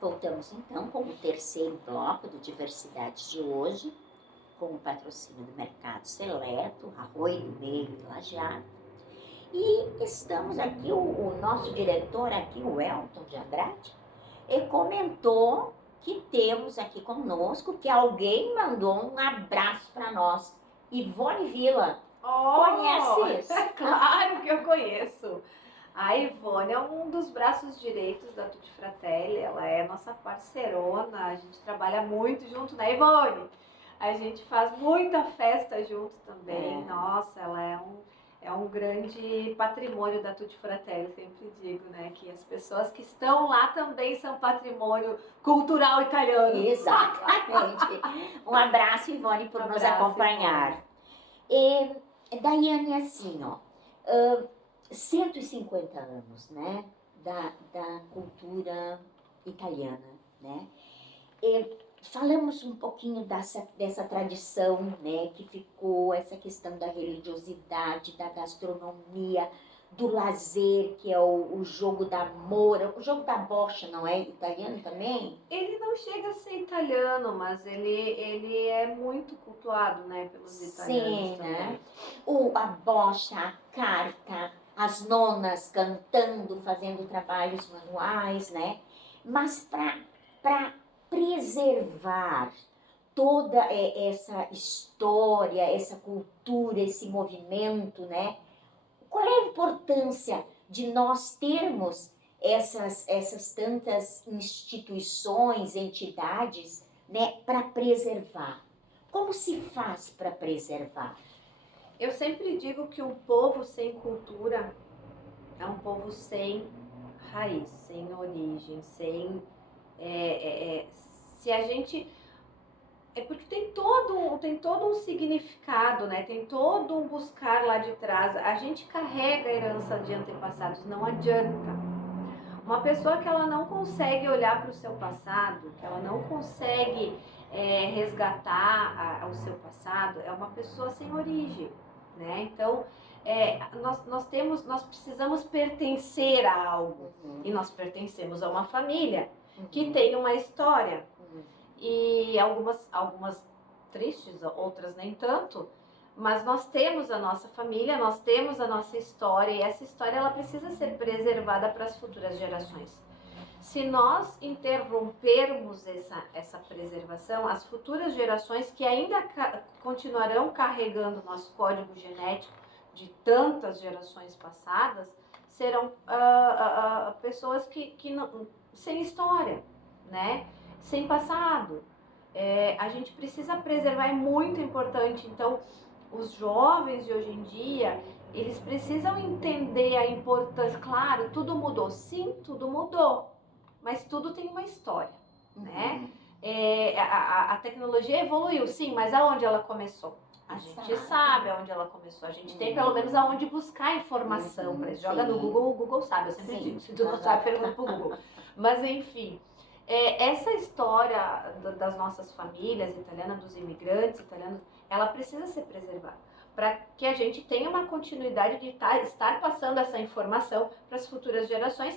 Voltamos então com o terceiro bloco do Diversidade de hoje, com o patrocínio do Mercado Seleto, Arroio do Meio e Lajeado. E estamos aqui, o nosso diretor aqui, o Elton de Andrade, comentou que temos aqui conosco, que alguém mandou um abraço para nós. Ivone Vila, conhece? Claro que eu conheço. A Ivone é um dos braços direitos da Tutti Fratelli, ela é nossa parceirona, a gente trabalha muito junto, né, Ivone? A gente faz muita festa junto também. Nossa, ela é um grande patrimônio da Tutti Fratelli, sempre digo, né, que as pessoas que estão lá também são patrimônio cultural italiano. Exatamente. Um abraço, Ivone, por nos acompanhar. E, Daiane, assim, 150 anos, né, da cultura italiana, né? Falamos um pouquinho dessa tradição, né, que ficou, essa questão da religiosidade, da gastronomia, do lazer, que é o jogo da mora, o jogo da bocha, não é italiano também? Ele não chega a ser italiano, mas ele é muito cultuado, né, pelos italianos. Sim, também. Né? A bocha, a carta, as nonas cantando, fazendo trabalhos manuais, né? Mas para preservar toda essa história, essa cultura, esse movimento, né? Qual é a importância de nós termos essas tantas instituições, entidades, né, para preservar? Como se faz para preservar? Eu sempre digo que um povo sem cultura é um povo sem raiz, sem origem, sem... se a gente... É porque tem todo um significado, né? Tem todo um buscar lá de trás. A gente carrega a herança de antepassados, não adianta. Uma pessoa que ela não consegue olhar para o seu passado, que ela não consegue resgatar o seu passado, é uma pessoa sem origem, né? Então, nós precisamos pertencer a algo. E nós pertencemos a uma família que tem uma história. E algumas tristes, outras nem tanto, mas nós temos a nossa família, nós temos a nossa história, e essa história ela precisa ser preservada para as futuras gerações. Se nós interrompermos essa preservação, as futuras gerações que ainda continuarão carregando o nosso código genético de tantas gerações passadas, serão pessoas que não, sem história, né? Sem passado. A gente precisa preservar, é muito importante. Então, os jovens de hoje em dia, eles precisam entender a importância. Claro, tudo mudou. Sim, tudo mudou. Mas tudo tem uma história, né? A tecnologia evoluiu, sim, mas aonde ela começou? A gente sabe aonde ela começou. A gente tem pelo menos aonde buscar informação. Joga no Google, o Google sabe. Eu sempre digo, se tu não sabe, pergunta pro Google. Mas, enfim... essa história das nossas famílias italianas, dos imigrantes italianos, ela precisa ser preservada para que a gente tenha uma continuidade de estar passando essa informação para as futuras gerações,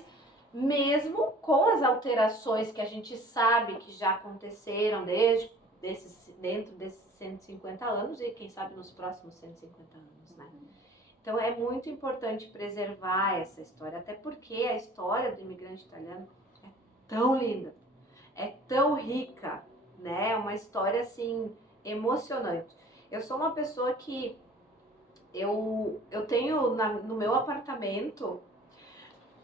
mesmo com as alterações que a gente sabe que já aconteceram dentro desses 150 anos e quem sabe nos próximos 150 anos, né? Então é muito importante preservar essa história, até porque a história do imigrante italiano tão linda, é tão rica, né? É uma história assim emocionante. Eu sou uma pessoa que eu tenho no meu apartamento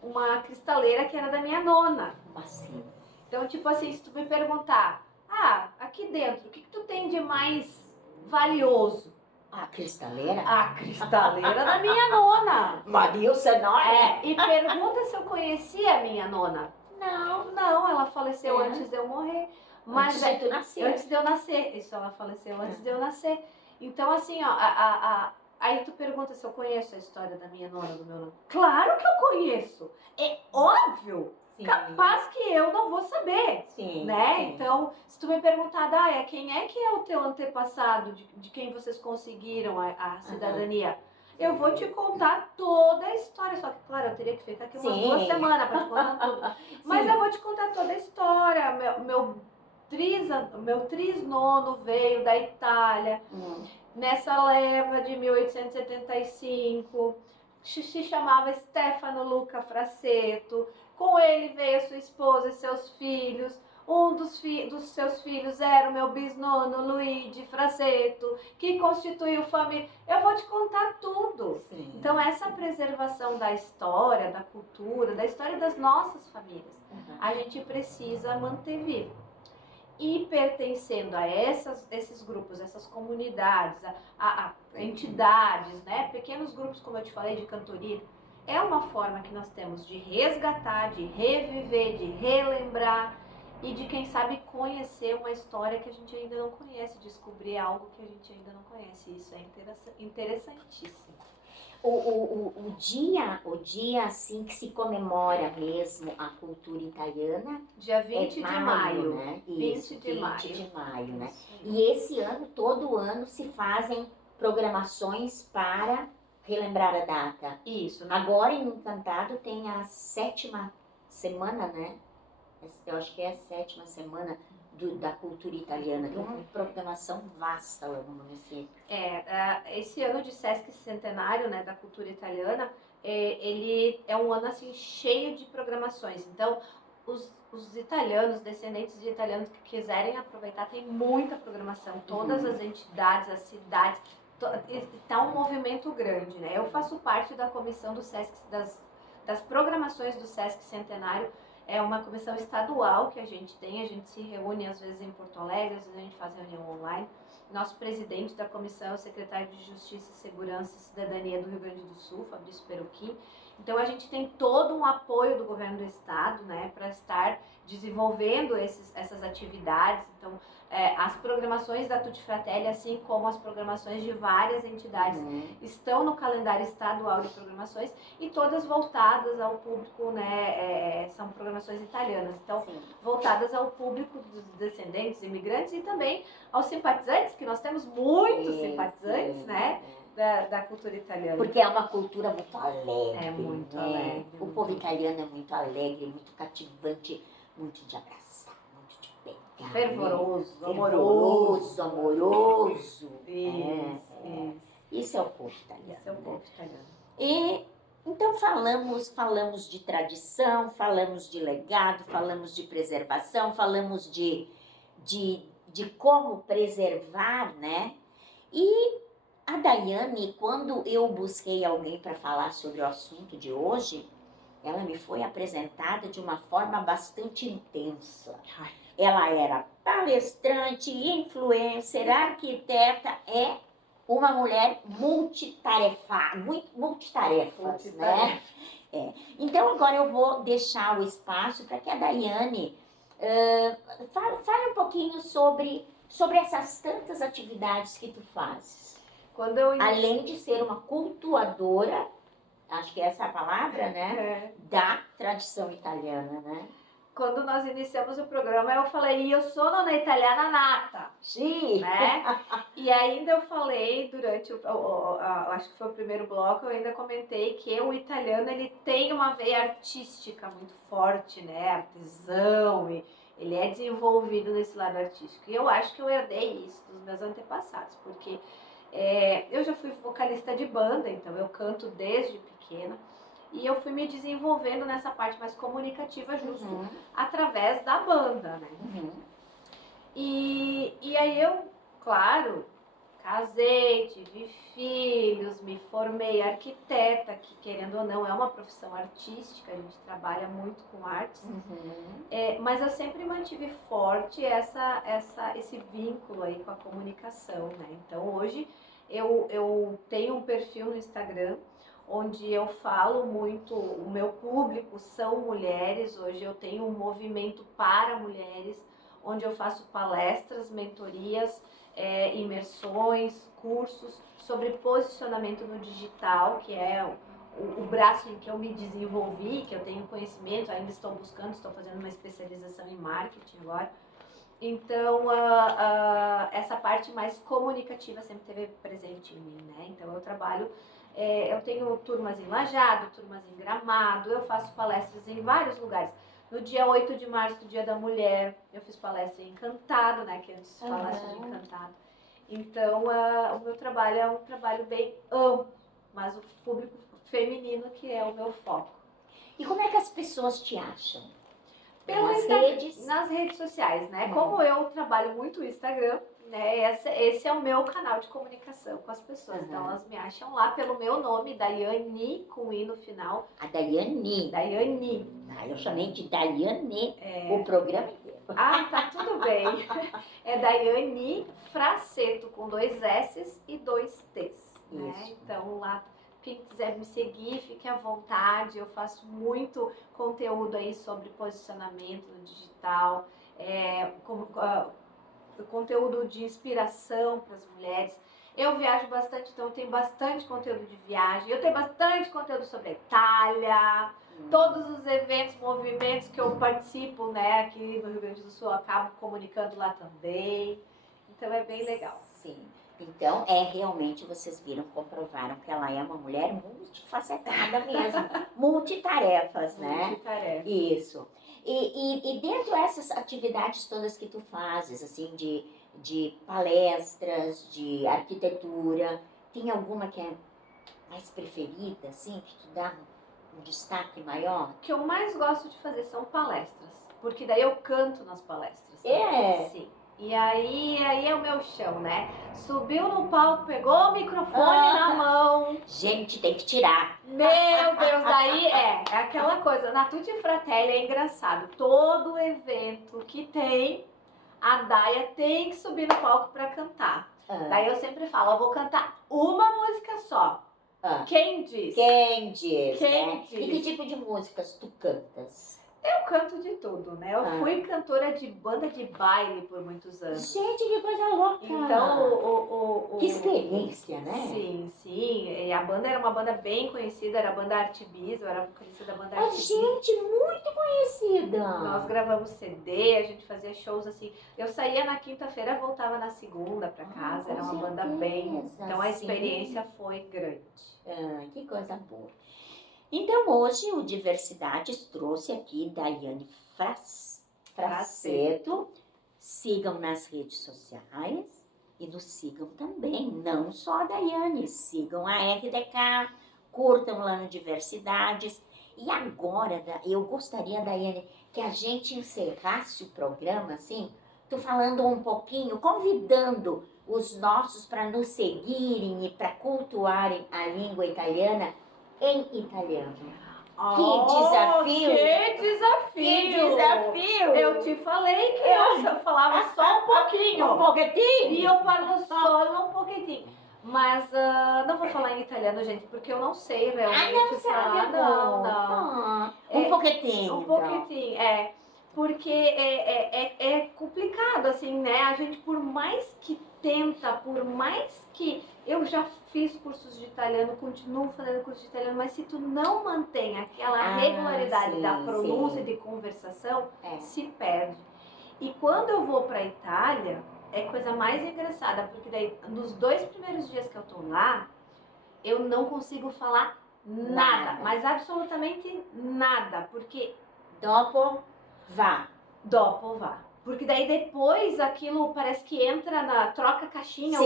uma cristaleira que era da minha nona. Assim. Então, tipo assim, se tu me perguntar, aqui dentro, o que tu tem de mais valioso? A cristaleira? A cristaleira da minha nona. Maria Senhora? E pergunta se eu conhecia a minha nona. Não, ela faleceu antes de eu morrer. Mas antes de tu nascer. Antes de eu nascer. Isso, ela faleceu antes de eu nascer. Então, assim, aí tu pergunta se eu conheço a história da minha nona, do meu nome. Claro que eu conheço. É óbvio. Sim. Capaz que eu não vou saber. Sim, né? sim. Então, se tu me perguntar, quem é que é o teu antepassado, de quem vocês conseguiram a cidadania? Eu vou te contar toda a história, só que, claro, eu teria que ficar aqui umas 2 semanas para te contar tudo. Mas eu vou te contar toda a história. Meu trisnono veio da Itália, nessa leva de 1875, se chamava Stefano Luca Frassetto. Com ele veio sua esposa e seus filhos. Um dos seus filhos era o meu bisnono Luigi Frassetto, que constituiu família. Eu vou te contar tudo. Sim. Então, essa preservação da história, da cultura, da história das nossas famílias, a gente precisa manter vivo. E pertencendo a esses grupos, essas comunidades, a entidades, né? Pequenos grupos, como eu te falei, de cantoria, é uma forma que nós temos de resgatar, de reviver, de relembrar e de, quem sabe, conhecer uma história que a gente ainda não conhece, descobrir algo que a gente ainda não conhece. Isso é interessantíssimo. O dia assim que se comemora mesmo a cultura italiana Dia 20 de maio, né? 20 de maio, né? E esse ano, todo ano, se fazem programações para relembrar a data. Isso. Agora em Encantado tem a 7ª semana, né? Eu acho que é a 7ª semana da cultura italiana. Tem uma programação vasta lá no município. Esse ano de Sesc Centenário, né, da cultura italiana, ele é um ano assim cheio de programações. Então, os italianos, descendentes de italianos que quiserem aproveitar, tem muita programação. Todas as entidades, as cidades, está um movimento grande, né? Eu faço parte da comissão do Sesc, das programações do Sesc Centenário. É uma comissão estadual que a gente se reúne às vezes em Porto Alegre, às vezes a gente faz reunião online. Nosso presidente da comissão é o secretário de Justiça, Segurança e Cidadania do Rio Grande do Sul, Fabrício Perucchi. Então a gente tem todo um apoio do governo do estado, né, para estar desenvolvendo essas atividades. Então, as programações da Tutti Fratelli, assim como as programações de várias entidades, estão no calendário estadual de programações e todas voltadas ao público, né, são programações italianas, então voltadas ao público dos descendentes, imigrantes e também aos simpatizantes, que nós temos muitos simpatizantes, né, da cultura italiana. Porque é uma cultura muito alegre. É muito né? alegre. O povo italiano é muito alegre, muito cativante, muito de abraçar, muito de pegar. Fervoroso, né? amoroso. Amoroso. Isso é o povo italiano. Isso é o povo italiano. E então falamos de tradição, falamos de legado, falamos de preservação, falamos de como preservar, né? E a Daiane, quando eu busquei alguém para falar sobre o assunto de hoje, ela me foi apresentada de uma forma bastante intensa. Ela era palestrante, influencer, arquiteta, uma mulher multitarefas, né? Então agora eu vou deixar o espaço para que a Daiane fale um pouquinho sobre essas tantas atividades que tu fazes. Além de ser uma cultuadora, acho que essa é a palavra, né? Da tradição italiana, né? Quando nós iniciamos o programa, eu falei, eu sou nonna italiana nata. Sim. Né? E ainda eu falei, durante acho que foi o primeiro bloco, eu ainda comentei que o italiano, ele tem uma veia artística muito forte, né? Artesão, e ele é desenvolvido nesse lado artístico. E eu acho que eu herdei isso dos meus antepassados, porque eu já fui vocalista de banda, então eu canto desde pequena. E eu fui me desenvolvendo nessa parte mais comunicativa justo através da banda, né? E aí eu, claro, casei, tive filhos, me formei arquiteta, que querendo ou não é uma profissão artística, a gente trabalha muito com artes. Mas eu sempre mantive forte esse vínculo aí com a comunicação, né? Então hoje eu tenho um perfil no Instagram, onde eu falo muito, o meu público são mulheres, hoje eu tenho um movimento para mulheres, onde eu faço palestras, mentorias, imersões, cursos sobre posicionamento no digital, que é o braço em que eu me desenvolvi, que eu tenho conhecimento, ainda estou buscando, estou fazendo uma especialização em marketing agora. Então, essa parte mais comunicativa sempre esteve presente em mim, né? Então, eu trabalho Eu tenho turmas em Lajeado, turmas em Gramado, eu faço palestras em vários lugares. No dia 8 de março, do Dia da Mulher, eu fiz palestra em Encantado, né? Que antes falasse de Encantado. Então, o meu trabalho é um trabalho bem amplo, mas o público feminino que é o meu foco. E como é que as pessoas te acham? Nas redes sociais, né? Como eu trabalho muito o Instagram, né? Esse é o meu canal de comunicação com as pessoas. Então, elas me acham lá pelo meu nome, Daiane, com I no final. A Daiane. Daiane. Eu chamei de Daiane o programa inteiro. Tá tudo bem. É Daiane Fraceto, com 2 S's e 2 T's. Né? Então, lá, quem quiser me seguir, fique à vontade. Eu faço muito conteúdo aí sobre posicionamento no digital, conteúdo de inspiração para as mulheres. Eu viajo bastante, então eu tenho bastante conteúdo de viagem. Eu tenho bastante conteúdo sobre a Itália. Todos os eventos, movimentos que eu participo, né, aqui no Rio Grande do Sul, eu acabo comunicando lá também. Então é bem legal. Sim. Então, realmente, vocês viram, comprovaram que ela é uma mulher multifacetada mesmo. Multitarefas, né? Multitarefas. Isso. E dentro dessas atividades todas que tu fazes, assim, de palestras, de arquitetura, tem alguma que é mais preferida, assim, que tu dá um destaque maior? O que eu mais gosto de fazer são palestras, porque daí eu canto nas palestras. Sim. E aí é o meu chão, né? Subiu no palco, pegou o microfone na mão. Gente, tem que tirar. Meu Deus, daí é aquela coisa. Na Tutti Fratelli é engraçado. Todo evento que tem, a Daia tem que subir no palco para cantar. Daí eu sempre falo, eu vou cantar uma música só. Quem diz? Quem diz, Quem né? diz? E que tipo de músicas tu cantas? Eu canto de tudo, né? Eu fui cantora de banda de baile por muitos anos. Gente, que coisa louca! Então, que experiência, né? Sim, sim. E a banda era uma banda bem conhecida, era a banda Artbiz, eu era conhecida da banda Artbiz. Gente, muito conhecida! Nós gravamos CD, a gente fazia shows assim. Eu saía na quinta-feira, voltava na segunda pra casa, era uma banda bem... Então a experiência foi grande. Que coisa boa. Então, hoje o Diversidades trouxe aqui Daiane Fraceto. Sigam nas redes sociais e nos sigam também, não só a Daiane, sigam a RDK, curtam lá no Diversidades. E agora, eu gostaria, Daiane, que a gente encerrasse o programa, assim, tu falando um pouquinho, convidando os nossos para nos seguirem e para cultuarem a língua italiana em italiano. Que desafio! Que desafio! Que desafio! Eu te falei que eu falava só um pouquinho. Um pouquinho? E eu falo só um pouquinho. Mas não vou falar em italiano, gente, porque eu não sei realmente falar. Não. Um pouquinho. Um pouquinho, Porque é complicado, assim, né? A gente, por mais que tenta, por mais que... Eu já fiz cursos de italiano, continuo fazendo curso de italiano, mas se tu não mantém aquela regularidade da pronúncia e de conversação, se perde. E quando eu vou pra Itália, é coisa mais engraçada, porque daí, nos 2 primeiros dias que eu tô lá, eu não consigo falar nada. Mas absolutamente nada, porque... Dopo va. Porque daí depois aquilo parece que entra troca a caixinha,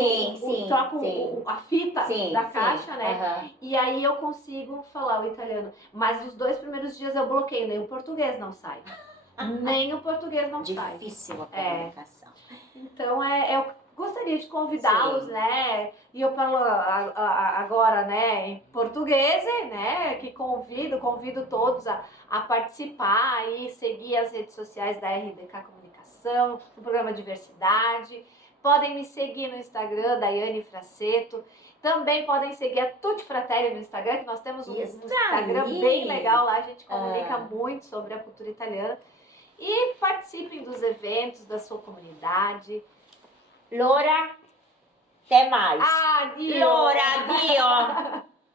troca a fita da caixa, né? E aí eu consigo falar o italiano. Mas os 2 primeiros dias eu bloqueio, nem o português não sai. Nem o português não sai. Difícil a comunicação. Então eu gostaria de convidá-los, né? E eu falo agora, né, em português, né? Que convido todos a participar e seguir as redes sociais da RDK Comunicação, no programa Diversidade. Podem me seguir no Instagram, Daiane Fraceto. Também podem seguir a Tutti Fratelli no Instagram, que nós temos um Instagram bem legal lá, a gente comunica muito sobre a cultura italiana. E participem dos eventos da sua comunidade. Lora, até mais. Addio. Lora, addio.